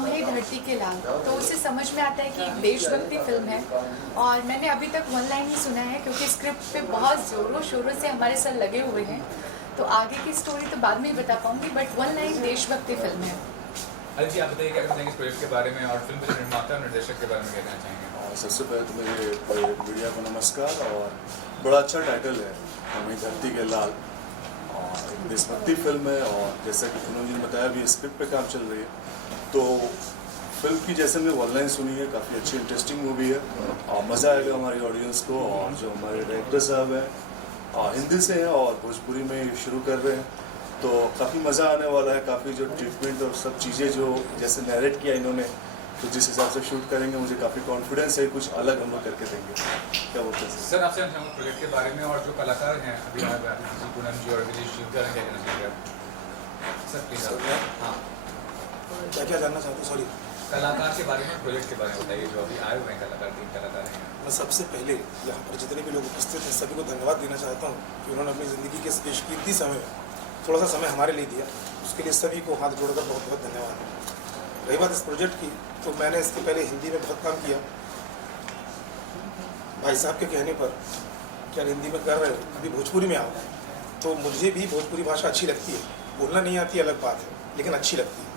हम है धरती के लाल, तो उससे समझ में आता है कि एक देशभक्ति फिल्म है। और मैंने अभी तक वन लाइन ही सुना है क्योंकि स्क्रिप्ट पे बहुत ज़ोरों शोरों से हमारे सर लगे हुए हैं, तो आगे की स्टोरी तो बाद में ही बता पाऊंगी, बट वन लाइन देशभक्ति फिल्म है। अरे जी, आप बताइए क्या कहते हैं इस प्रोजेक्ट के बारे में और फिल्म के निर्माता और निर्देशक के बारे में क्या कहना चाहेंगे? सबसे पहले तो मेरे मीडिया को नमस्कार। और बड़ा अच्छा टाइटल है हमें धरती के लाल, और एक देशभक्ति फिल्म है। और जैसा कि कुनू जी ने बताया भी स्क्रिप्ट पे काम चल रही है, तो फिल्म की जैसे मैं वन लाइन सुनी है, काफ़ी अच्छी इंटरेस्टिंग मूवी है और मज़ा आएगा हमारी ऑडियंस को। और जो हमारे डायरेक्टर साहब हैं हिंदी से हैं और भोजपुरी में शुरू कर रहे हैं, तो काफ़ी मज़ा आने वाला है। काफ़ी जो ट्रीटमेंट और सब चीज़ें जो जैसे नैरेट किया इन्होंने, तो जिस हिसाब से शूट करेंगे मुझे काफ़ी कॉन्फिडेंस है कुछ अलग हम लोग करके देंगे। क्या बोलते हैं सर, आपसे हम प्रोजेक्ट के बारे में और जो कलाकार हैं अभी पूनम जी और विजय शिवकर हैं, क्या कहना चाहिए आप? Sir please. हाँ, क्या जानना चाहते हैं? सॉरी, कलाकार के बारे में, प्रोजेक्ट के बारे में बताइए जो अभी आए हुए हैं कलाकार, 3 कलाकार हैं। मैं सबसे पहले यहाँ पर जितने भी लोग उपस्थित हैं सभी को धन्यवाद देना चाहता हूँ कि उन्होंने अपनी ज़िंदगी के इस बेशकीमती समय में थोड़ा सा समय हमारे लिए दिया, उसके लिए सभी को हाथ जोड़कर बहुत बहुत धन्यवाद। रही बात इस प्रोजेक्ट की, तो मैंने इसके पहले हिंदी में बहुत काम किया। भाई साहब के कहने पर क्या हिंदी में कर रहे हो, अभी भोजपुरी में आओ, तो मुझे भी भोजपुरी भाषा अच्छी लगती है। बोलना नहीं आती अलग बात है, लेकिन अच्छी लगती है।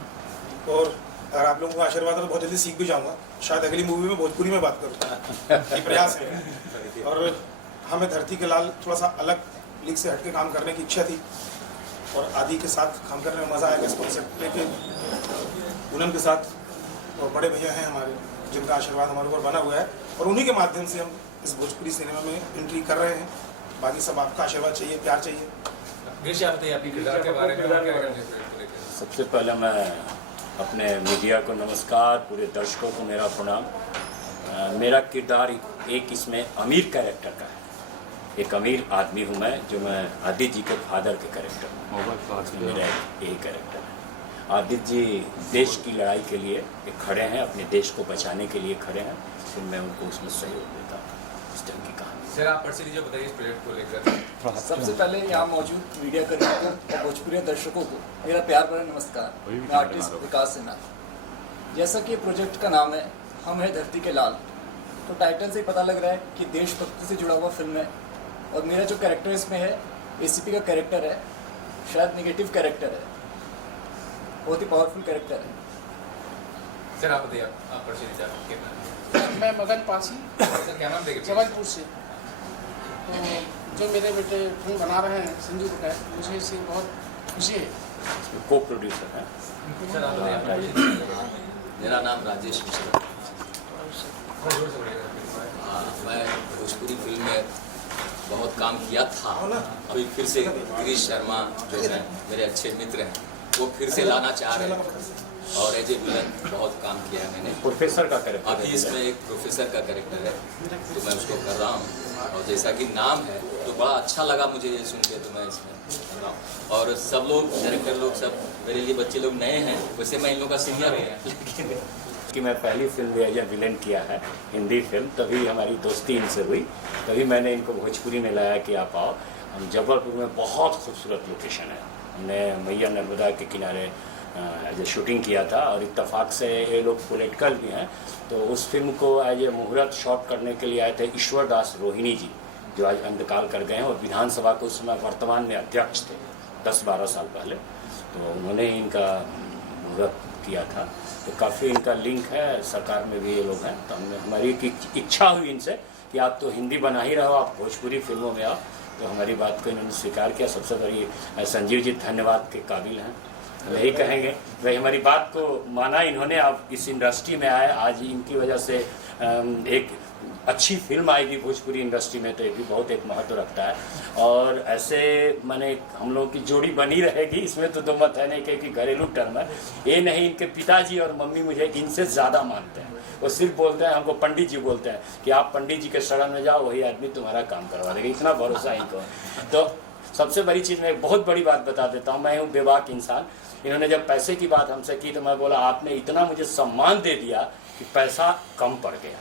और अगर आप लोगों का आशीर्वाद है तो बहुत जल्दी सीख भी जाऊँगा, शायद अगली मूवी में भोजपुरी में बात करूँ, ये प्रयास है। और हमें धरती के लाल थोड़ा सा अलग लीग से हटके काम करने की इच्छा थी, और आदि के साथ काम करने में मज़ा आएगा इस कॉन्सेप्ट लेके। पूनम के साथ और बड़े भैया हैं हमारे, जिनका आशीर्वाद हमारे ऊपर बना हुआ है, और उन्हीं के माध्यम से हम इस भोजपुरी सिनेमा में एंट्री कर रहे हैं। बाकी सब आपका आशीर्वाद चाहिए, प्यार चाहिए। आप बताइए अपनी किरदार के बारे में और क्या कहना चाहिए? सबसे पहले मैं अपने मीडिया को नमस्कार, पूरे दर्शकों को मेरा प्रणाम। मेरा किरदार एक इसमें अमीर कैरेक्टर का है। एक अमीर आदमी हूँ मैं, जो मैं आदित्य जी के फादर के कैरेक्टर हूँ। मेरा यही कैरेक्टर है। आदित्य जी देश की लड़ाई के लिए एक खड़े हैं, अपने देश को बचाने के लिए खड़े हैं, फिर मैं उनको उसमें सहयोग देता हूँ। इस तरह की कहानी। सर, आप पर्सनली जो बताइए इस प्रोजेक्ट को लेकर। सबसे पहले यहाँ मौजूद मीडिया कर्मियों को और भोजपुरी दर्शकों को मेरा प्यार भरा नमस्कार। मैं आर्टिस्ट विकास सिन्हा। जैसा कि प्रोजेक्ट का नाम है हम है धरती के लाल, तो टाइटल से ही पता लग रहा है कि देशभक्ति से जुड़ा हुआ फिल्म है। और मेरा जो कैरेक्टर इसमें है एसीपी का कैरेक्टर है, शायद नेगेटिव कैरेक्टर है, बहुत ही पावरफुल कैरेक्टर है। सर, आप बताइए आप पर्सनली कितना? मैं मगन पासी, सर क्या नाम देखिए जबलपुर से। तो जो मेरे बेटे फिल्म बना रहे हैं संजू बकाय, मुझे इससे बहुत खुशी है। को प्रोड्यूसर है। सर, आप बताइए। मेरा नाम राजेश मिश्रा। मैं भोजपुरी फिल्म में बहुत काम किया था, अभी फिर से गिरीश शर्मा जो है मेरे अच्छे मित्र हैं, वो फिर से लाना चाह रहे हैं। और एज ए विलन बहुत काम किया है मैंने। प्रोफेसर का कैरेक्टर अभी इसमें एक प्रोफेसर का कैरेक्टर है, तो मैं उसको कर रहा हूँ। और जैसा कि नाम है तो बड़ा अच्छा लगा मुझे ये सुन के, तो मैं इसमें कर रहा हूँ। और सब लोग डायरेक्टर लोग सब मेरे लिए बच्चे लोग नए हैं, वैसे मैं इन लोगों का सीनियर हूँ, लेकिन कि मैं पहली फिल्म एज ए विलन किया है, हिंदी फिल्म, तभी हमारी दोस्ती इनसे हुई। तभी मैंने इनको भोजपुरी में लाया कि आप आओ। हम जबलपुर में बहुत खूबसूरत लोकेशन है, हमने मैया नर्मदा के किनारे एज ए शूटिंग किया था। और इत्तेफाक से ये लोग पॉलिटिकल भी हैं, तो उस फिल्म को एज ए मुहूर्त शॉट करने के लिए आए थे ईश्वर दास रोहिणी जी, जो आज इंतकाल कर गए हैं और विधानसभा को उस समय वर्तमान में अध्यक्ष थे 10-12 साल पहले, तो उन्होंने इनका मुहूर्त किया था। तो काफ़ी इनका लिंक है, सरकार में भी ये लोग हैं। तो हमने हमारी एक इच्छा हुई इनसे कि आप तो हिंदी बना ही रहो, आप भोजपुरी फिल्मों में आओ, तो हमारी बात को इन्होंने स्वीकार किया। सबसे बड़ी संजीव जी धन्यवाद के काबिल हैं, यही कहेंगे। वही हमारी बात को माना इन्होंने, आप इस इंडस्ट्री में आए, आज इनकी वजह से एक अच्छी फिल्म आएगी भोजपुरी इंडस्ट्री में, तो ये भी बहुत एक महत्व रखता है। और ऐसे माने हम लोगों की जोड़ी बनी रहेगी, इसमें तो दो मत है नहीं, क्योंकि घरेलू टर्म है ये नहीं। इनके पिताजी और मम्मी मुझे इनसे ज़्यादा मानते हैं, वो सिर्फ बोलते हैं, हमको पंडित जी बोलते हैं कि आप पंडित जी के शरण में जाओ, वही आदमी तुम्हारा काम करवा देगा, इतना भरोसा इनको है। तो सबसे बड़ी चीज़, मैं एक बहुत बड़ी बात बता देता हूँ, मैं हूँ बेबाक इंसान। इन्होंने जब पैसे की बात हमसे की तो मैं बोला आपने इतना मुझे सम्मान दे दिया कि पैसा कम पड़ गया।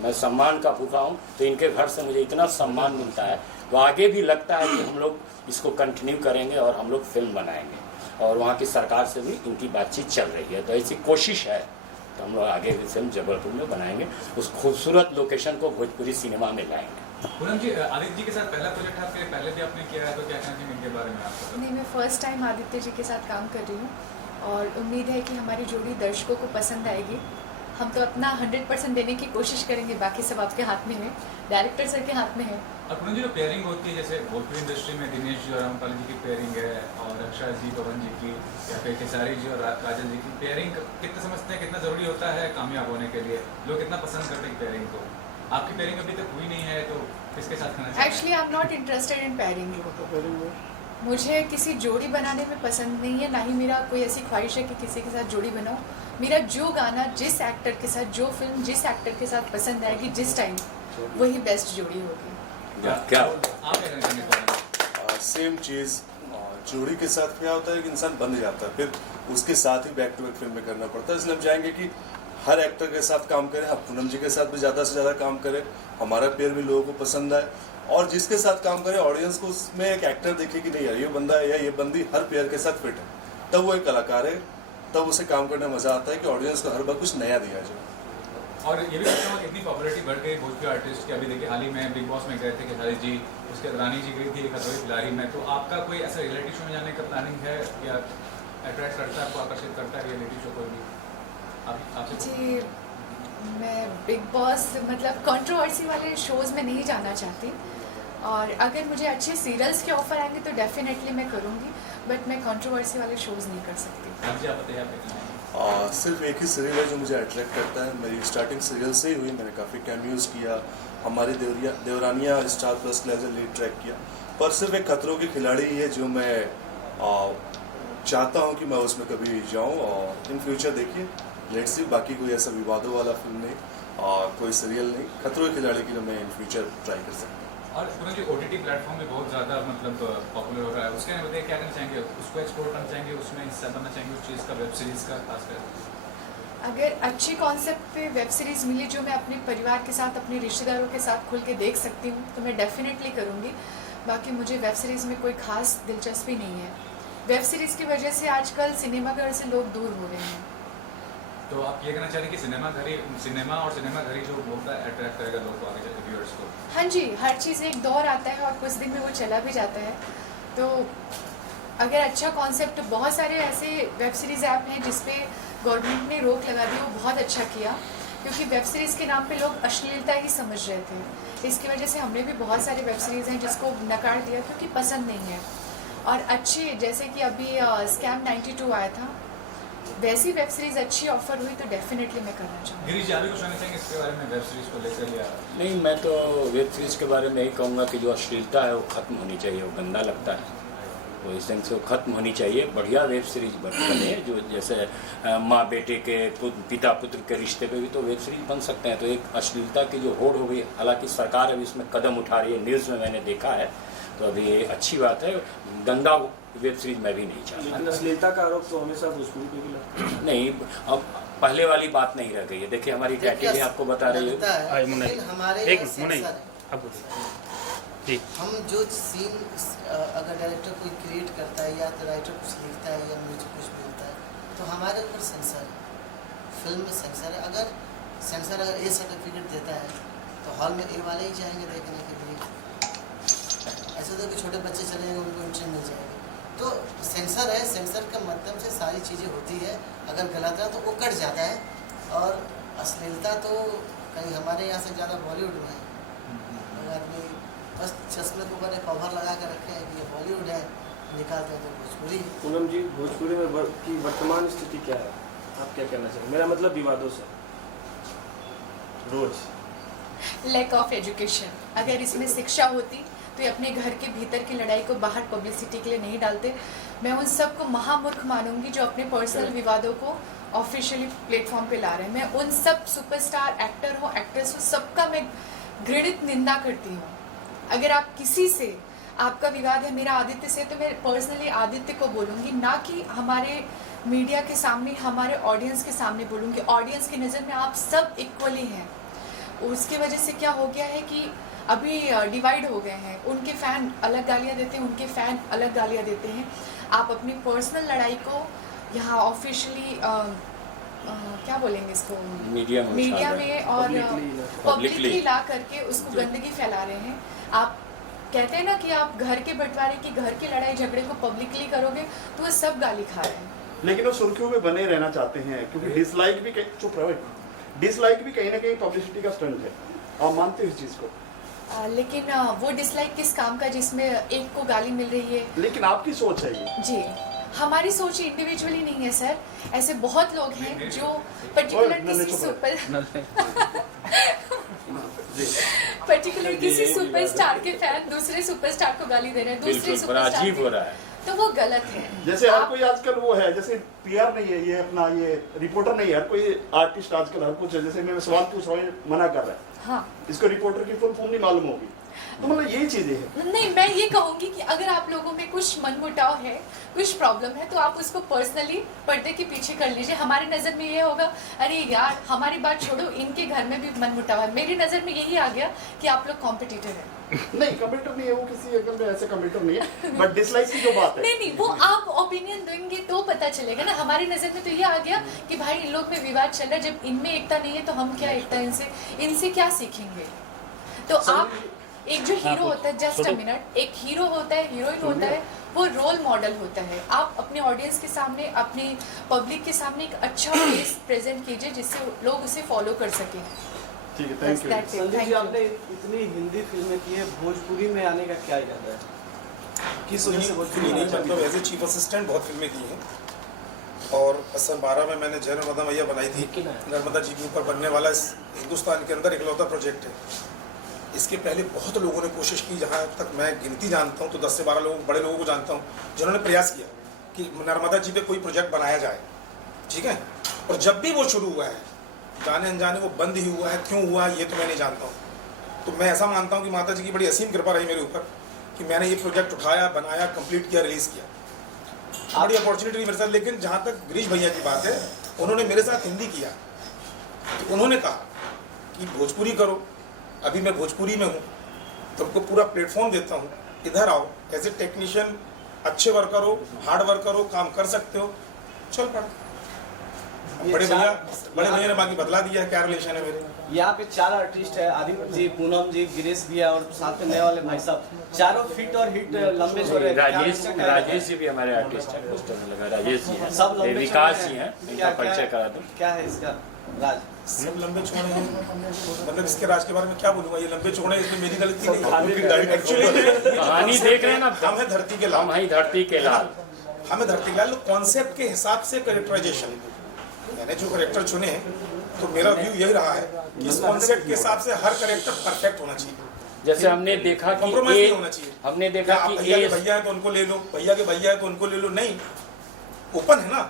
मैं सम्मान का भूखा हूँ, तो इनके घर से मुझे इतना सम्मान मिलता है, वो आगे भी लगता है कि हम लोग इसको कंटिन्यू करेंगे और हम लोग फिल्म बनाएंगे। और वहाँ की सरकार से भी इनकी बातचीत चल रही है। तो ऐसी कोशिश है, तो हम लोग आगे फिल्म जबलपुर में बनाएंगे, उस खूबसूरत लोकेशन को भोजपुरी सिनेमा में लाएंगे। पूनम जी, आदित्य जी के साथ पहला प्रोजेक्ट है आपके, पहले भी आपने किया है, तो क्या कहना चाहेंगे इनके बारे में आपको? नहीं, मैं फर्स्ट टाइम आदित्य जी के साथ काम कर रही हूँ और उम्मीद है कि हमारी जोड़ी दर्शकों को पसंद आएगी। हम तो अपना 100% देने की कोशिश करेंगे, बाकी सब आपके हाथ में है, डायरेक्टर सर के हाथ में है। और पूनम जी, जो पेयरिंग होती है जैसे भोजपुरी इंडस्ट्री में दिनेश जी और रामपाल जी की पेयरिंग है, और रक्षा जी पवन जी की, या फिर खेसारी जी और काजल जी की पेयरिंग, कितना समझते हैं कितना ज़रूरी होता है कामयाब होने के लिए? लोग कितना पसंद करते हैं पेयरिंग को? आपकी पेयरिंग अभी तक हुई नहीं है, तो किसके साथ करना चाहिए? Actually I am not interested in pairing. मुझे किसी जोड़ी बनाने में पसंद नहीं है, ना ही मेरा कोई ऐसी ख्वाहिश है कि किसी के साथ जोड़ी बनाऊं। मेरा जो गाना जिस एक्टर के साथ, जो फिल्म जिस एक्टर के साथ पसंद आएगी जिस टाइम, वही बेस्ट जोड़ी होगी। क्या आप क्या कहना चाहेंगे? सेम चीज़, जोड़ी के साथ क्या होता है कि इंसान बन जाता है, फिर उसके साथ ही बैक टू बैक फिल्म में करना पड़ता है। इसलिए हम चाहेंगे कि हर एक्टर के साथ काम करें, हम पूनम जी के साथ भी ज़्यादा से ज़्यादा काम करें, हमारा पेयर भी लोगों को पसंद आए, और जिसके साथ काम करें ऑडियंस को उसमें एक एक्टर देखे कि नहीं यार ये बंदा है या ये बंदी हर पेयर के साथ फिट है, तब वो एक कलाकार है, तब उसे काम करने में मज़ा आता है कि ऑडियंस को हर बार कुछ नया दिया जाए। और ये भी कहता हूँ इतनी पॉपुलैरिटी बढ़ गई भोजपुरी आर्टिस्ट की। अभी देखिए हाल ही में बिग बॉस में गए थे खेसारी जी, उसके बाद रानी जी गई थी खतरों खिलाड़ी में। तो आपका कोई ऐसा रियलिटी शो में जाने का प्लानिंग है, या अट्रैक्ट करता है, आपको आकर्षित करता है रियलिटी शो कोई भी? आपसे जी, मैं बिग बॉस मतलब कंट्रोवर्सी वाले शोज़ में नहीं जाना चाहती, और अगर मुझे अच्छे सीरियल्स के ऑफर आएंगे तो डेफिनेटली मैं करूँगी, बट मैं कंट्रोवर्सी वाले शोज़ नहीं कर सकती। आप जी, आप बताइए आप क्या? सिर्फ एक ही सीरियल है जो मुझे अट्रैक्ट करता है, मेरी स्टार्टिंग सीरियल से ही हुई, मैंने काफ़ी कैमियोज़ किया, हमारी देवरानिया स्टार प्लस के एज ए लीड ट्रैक किया, पर सिर्फ एक खतरों की खिलाड़ी ही है जो मैं चाहता हूँ कि मैं उसमें कभी जाऊँ, और इन फ्यूचर देखिए लेट्स सी, बाकी कोई ऐसा विवादों वाला फिल्म नहीं, कोई सीरियल नहीं, खतरों की खिलाड़ी के लिए मैं इन फ्यूचर ट्राई कर सकता हूँ। और पूरा जो OTT प्लेटफॉर्म में बहुत ज़्यादा मतलब पॉपुलर हो रहा है, उसके बताइए क्या करना चाहेंगे? उसको एक्सप्लोर करना चाहेंगे, उसमें हिस्सा बनना चाहेंगे उस चीज़ का, वेब सीरीज़ का खासकर? अगर अच्छी कॉन्सेप्ट पे वेब सीरीज़ मिली जो मैं अपने परिवार के साथ, अपने रिश्तेदारों के साथ खुल के देख सकती हूँ, तो मैं डेफिनेटली करूँगी। बाकी मुझे वेब सीरीज़ में कोई खास दिलचस्पी नहीं है। वेब सीरीज़ की वजह से आजकल सिनेमाघर से लोग दूर हो रहे हैं। तो आप ये कहना चाह रहे हैं कि सिनेमा और सिनेमाघरी जो होता है अट्रैक्ट करेगा लोगों को, आगे चलकर व्यूअर्स को? हाँ जी, हर चीज़ एक दौर आता है और कुछ दिन में वो चला भी जाता है। तो अगर अच्छा कॉन्सेप्ट, बहुत सारे ऐसे वेब सीरीज़ ऐप हैं जिसपे गवर्नमेंट ने रोक लगा दी, वो बहुत अच्छा किया, क्योंकि वेब सीरीज़ के नाम पे लोग अश्लीलता ही समझ रहे थे। इसकी वजह से हमने भी बहुत सारे वेब सीरीज़ हैं जिसको नकार दिया क्योंकि पसंद नहीं है। और अच्छी, जैसे कि अभी स्कैम 92 आया था, वैसी वेब सीरीज़ अच्छी ऑफर हुई तो डेफिनेटली मैं करना चाहूँगी। गिरीश जी, आप भी कुछ कहना चाहेंगे इसके बारे में, वेब सीरीज़ को लेकर? या नहीं, मैं तो वेब सीरीज़ के बारे में यही कहूँगा कि जो अश्लीलता है वो ख़त्म होनी चाहिए, वो गंदा लगता है, वो इस ढंग से वो ख़त्म होनी चाहिए। बढ़िया वेब सीरीज बने, जो जैसे माँ बेटे के, पिता पुत्र के रिश्ते पे भी तो वेब सीरीज बन सकते हैं। तो एक अश्लीलता की जो होड़ हो गई, हालांकि सरकार अभी इसमें कदम उठा रही है, न्यूज़ में मैंने देखा है, तो अभी ये अच्छी बात है। गंदा वेब सीरीज मैं भी नहीं चाहता। लेकिन अश्लीलता का आरोप तो हमेशा भोजपुरी पे भी लगता है। नहीं, अब पहले वाली बात नहीं रह गई है। देखिए हमारी कैटेगरी आपको बता रही है। हमारे जी, हम जो सीन अगर डायरेक्टर कोई क्रिएट करता है या तो राइटर कुछ लिखता है या म्यूजिक कुछ बोलता है, तो हमारे ऊपर सेंसर है, फिल्म में सेंसर है। अगर सेंसर अगर ए सर्टिफिकेट देता है तो हॉल में ए वाले ही जाएंगे देखने के लिए। ऐसा तो कि छोटे बच्चे चलेंगे, उनको इंटरेस्ट मिल जाएगा। तो सेंसर है, सेंसर के माध्यम से सारी चीज़ें होती है। अगर गलत है तो वो कट जाता है। और अश्लीलता तो कहीं हमारे यहाँ से ज़्यादा बॉलीवुड में है। अगर आदमी बस चश्मे के ऊपर एक कवर लगा कर रखे हैं कि ये बॉलीवुड है, निकालते हैं तो भोजपुरी। पूनम जी, भोजपुरी में की वर्तमान स्थिति क्या है, आप क्या कहना चाहिए? मेरा मतलब विवादों से रोज लैक ऑफ एजुकेशन। अगर इसमें शिक्षा होती तो ये अपने घर के भीतर की लड़ाई को बाहर पब्लिसिटी के लिए नहीं डालते। मैं उन सबको महामूर्ख मानूंगी जो अपने पर्सनल विवादों को ऑफिशियली प्लेटफॉर्म पे ला रहे हैं। मैं उन सब सुपरस्टार एक्टर हो, एक्ट्रेस हो, सबका मैं घृणित निंदा करती हूँ। अगर आप किसी से, आपका विवाद है मेरा आदित्य से, तो मैं पर्सनली आदित्य को बोलूँगी, ना कि हमारे मीडिया के सामने, हमारे ऑडियंस के सामने बोलूँगी। ऑडियंस की नज़र में आप सब इक्वली हैं। उसकी वजह से क्या हो गया है कि अभी डिवाइड हो गए हैं। उनके फ़ैन अलग गालियाँ देते हैं, उनके फ़ैन अलग गालियाँ देते हैं। आप अपनी पर्सनल लड़ाई को यहाँ ऑफिशियली क्या बोलेंगे इसको, मीडिया में और पब्लिकली ला करके उसको गंदगी फैला रहे हैं। आप कहते हैं ना कि आप घर के बंटवारे की, घर की लड़ाई झगड़े को पब्लिकली करोगे तो वो सब गाली खा रहे हैं। लेकिन वो सुर्खियों में बने रहना चाहते हैं क्योंकि डिसलाइक भी डिसलाइक भी कहीं ना कहीं पब्लिसिटी का स्टंट है। आप मानते हो इस चीज को? लेकिन वो डिसलाइक किस काम का जिसमें एक को गाली मिल रही है? लेकिन आपकी सोच है ये। जी, हमारी सोच इंडिविजुअली नहीं है सर। ऐसे बहुत लोग हैं जो पर्टिकुलर किसी सुपरस्टार के फैन दूसरे सुपरस्टार को गाली दे रहे हैं, दूसरे सुपरस्टार हो रहा है, तो वो गलत है। जैसे हर कोई आजकल वो है, जैसे पीआर नहीं है, ये अपना ये रिपोर्टर नहीं है, हर कोई आर्टिस्ट आजकल हर कुछ है। जैसे मैं सवाल पूछ रहा हूँ, मना कर रहा है, हाँ, इसको रिपोर्टर की फुल फॉर्म नहीं मालूम होगी, तो मतलब यही चीजें हैं। नहीं, मैं ये कहूंगी कि अगर आप लोगों में कुछ मनमुटाव है, कुछ प्रॉब्लम है, तो आप उसको पर्सनली पर्दे के पीछे कर लीजिए। हमारी नज़र में ये होगा, अरे यार हमारी बात छोड़ो, इनके घर में भी मनमुटाव है। मेरी नज़र में यही आ गया कि आप लोग कॉम्पिटिटर हैं। नहीं, कमेंटर नहीं है वो, किसी अगर में ऐसे कमेंटर नहीं है, बट डिसलाइक की जो बात है, नहीं, वो आप ओपिनियन देंगे तो पता चलेगा ना। हमारी नज़र में तो ये आ गया कि भाई इन लोग में विवाद चल रहा है, जब इनमें एकता नहीं है तो हम क्या एकता इनसे क्या सीखेंगे? तो आप एक जो हीरो होता है, जस्ट अ मिनट, एक हीरो होता है, हीरोइन होता है, वो रोल मॉडल होता है। आप अपने ऑडियंस के सामने, अपनी पब्लिक के सामने एक अच्छा फेस प्रेजेंट कीजिए जिससे लोग उसे फॉलो कर सकें। ठीक है, थैंक यू। संजय जी, आपने इतनी हिंदी फिल्में की है, भोजपुरी में आने का क्या इरादा है? किस वजह से भोजपुरी नहीं, मतलब एज ए चीफ असिस्टेंट बहुत फिल्में की हैं, और सन 12 में मैंने जय नर्मदा मैया बनाई थी। नर्मदा जी के ऊपर बनने वाला इस हिंदुस्तान के अंदर इकलौता प्रोजेक्ट है। इसके पहले बहुत लोगों ने कोशिश की, जहाँ तक मैं गिनती जानता हूँ तो 10 से 12 लोग, बड़े लोगों को जानता हूँ, जिन्होंने प्रयास किया कि नर्मदा जी पे कोई प्रोजेक्ट बनाया जाए, ठीक है। और जब भी वो शुरू हुआ है, जाने अनजाने वो बंद ही हुआ है। क्यों हुआ ये तो मैं नहीं जानता हूँ। तो मैं ऐसा मानता हूँ कि माता जी की बड़ी असीम कृपा रही मेरे ऊपर कि मैंने ये प्रोजेक्ट उठाया, बनाया, कंप्लीट किया, रिलीज़ किया। बड़ी अपॉर्चुनिटी मेरे साथ। लेकिन जहाँ तक गिरीश भैया की बात है, उन्होंने मेरे साथ हिंदी किया, तो उन्होंने कहा कि भोजपुरी करो। अभी मैं भोजपुरी में हूँ, तुमको पूरा प्लेटफॉर्म देता हूँ, इधर आओ, एज ए टेक्नीशियन अच्छे वर्कर हो, हार्ड वर्कर हो, काम कर सकते हो, चल पड़ा। बड़े भैया ने बाकी बदला दिया है, क्या रिलेशन है मेरे। यहाँ पे 4 आर्टिस्ट है, आदित्य जी, पूनम जी, गिरीश भैया और साथ में नए वाले भाई साहब, चारों फिट और हिट लंबे चौड़े। राजेश जी भी हमारे आर्टिस्ट हैं, राजेश जी हैं, सब लंबे विकास जी हैं, इनका परिचय करा दूं। क्या है इसका राज? सब लंबे चौड़े हैं, मतलब इसके राज के बारे में क्या बोलूँगा? ये लंबे चौड़े, इसमें मेरी गलती नहीं है। एक्चुअली कहानी देख रहे हैं ना, हम है धरती के लाल, हम ही धरती के लाल, हमें धरती के लाल। कॉन्सेप्ट के हिसाब से कैरेक्टराइजेशन, मैंने जो कैरेक्टर चुने हैं, तो मेरा व्यू यही रहा है कि इस कॉन्सेप्ट के हिसाब से हर कैरेक्टर परफेक्ट होना चाहिए। जैसे हमने देखा कि कॉम्प्रोमाइज नहीं होना चाहिए। हमने देखा कि भैया के भैया है तो उनको ले लो, भैया के भैया है तो उनको ले लो, नहीं, ओपन है ना।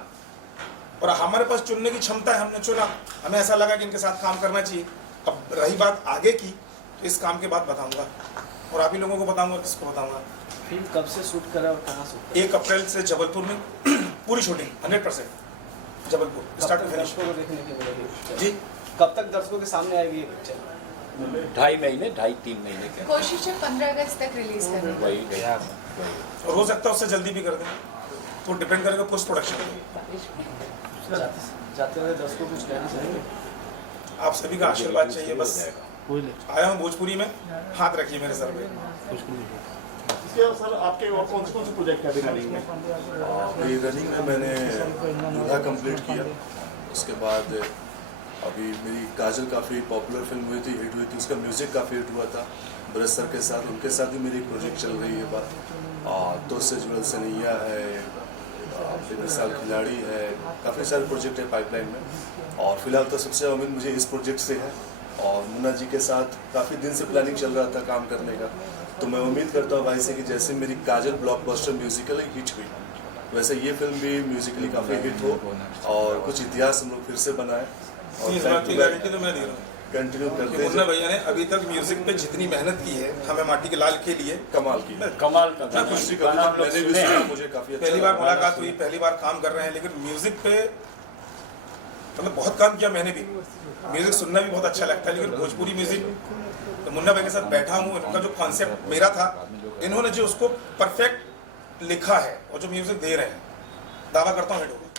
और हमारे पास चुनने की क्षमता है, हमने चुना, हमें ऐसा लगा कि इनके साथ काम करना चाहिए। अब रही बात आगे की, तो इस काम के बाद बताऊंगा, और आप ही लोगों को बताऊंगा, किसको बताऊंगा। फिल्म कब से शूट करा और कहाँ शूट? 1 अप्रैल से जबलपुर में पूरी shooting 100% Jabalpur, start to finish. को देखने के मिलेगी जी, कब तक दर्शकों के सामने आएगी ये पिक्चर? 2.5 महीने के कोशिश है 15 अगस्त तक रिलीज करने की। वही और हो सकता है उससे जल्दी भी कर दें, तो डिपेंड करेगा पोस्ट प्रोडक्शन पे। जाते हुए दर्शकों को कुछ कहना चाहेंगे? आप सभी का आशीर्वाद चाहिए, बस आया हूँ भोजपुरी में, हाथ रखिए मेरे सर पे। इसके बाद सर आपके और कौन से प्रोजेक्ट है अभी रनिंग में? अभी रनिंग में मैंने दूल्हा कंप्लीट किया, उसके बाद अभी मेरी काजल काफ़ी पॉपुलर फिल्म हुई थी, हिट हुई थी, उसका म्यूज़िक काफ़ी हिट हुआ था ब्रज सर के साथ। उनके साथ भी मेरी एक प्रोजेक्ट चल रही है बात, तो से जुड़ल सनैया है, मिसाल खिलाड़ी है, काफ़ी सारे प्रोजेक्ट है पाइपलाइन में। और फिलहाल तो सबसे उम्मीद मुझे इस प्रोजेक्ट से है, और मुन्ना जी के साथ काफ़ी दिन से प्लानिंग चल रहा था काम करने का। तो मैं उम्मीद करता हूँ भाई से कि जैसे मेरी काजल ब्लॉकबस्टर म्यूजिकली हिट हुई, वैसे ये फिल्म भी म्यूजिकली काफ़ी हिट हो और कुछ इतिहास हम लोग फिर से बनाए। और इस बात की गारंटी तो मैं दे रहा हूँ, कंटिन्यू करते मुन्ना भैया ने अभी तक म्यूजिक पे जितनी मेहनत की है हमें माटी के लाल के लिए, कमाल की कमाल का मैं खुशी करता हूँ, मैंने भी सुना, मुझे काफ़ी अच्छा पहली बार लगा। मुलाकात हुई, पहली बार काम कर रहे हैं, लेकिन म्यूजिक पे मतलब बहुत काम किया मैंने भी। म्यूजिक सुनना भी बहुत अच्छा लगता है, लेकिन भोजपुरी म्यूजिक तो मुन्ना भाई के साथ बैठा हूँ, इनका जो कॉन्सेप्ट मेरा था, इन्होंने जो उसको परफेक्ट लिखा है और जो म्यूजिक दे रहे हैं, दावा करता हूँ हिट होगा।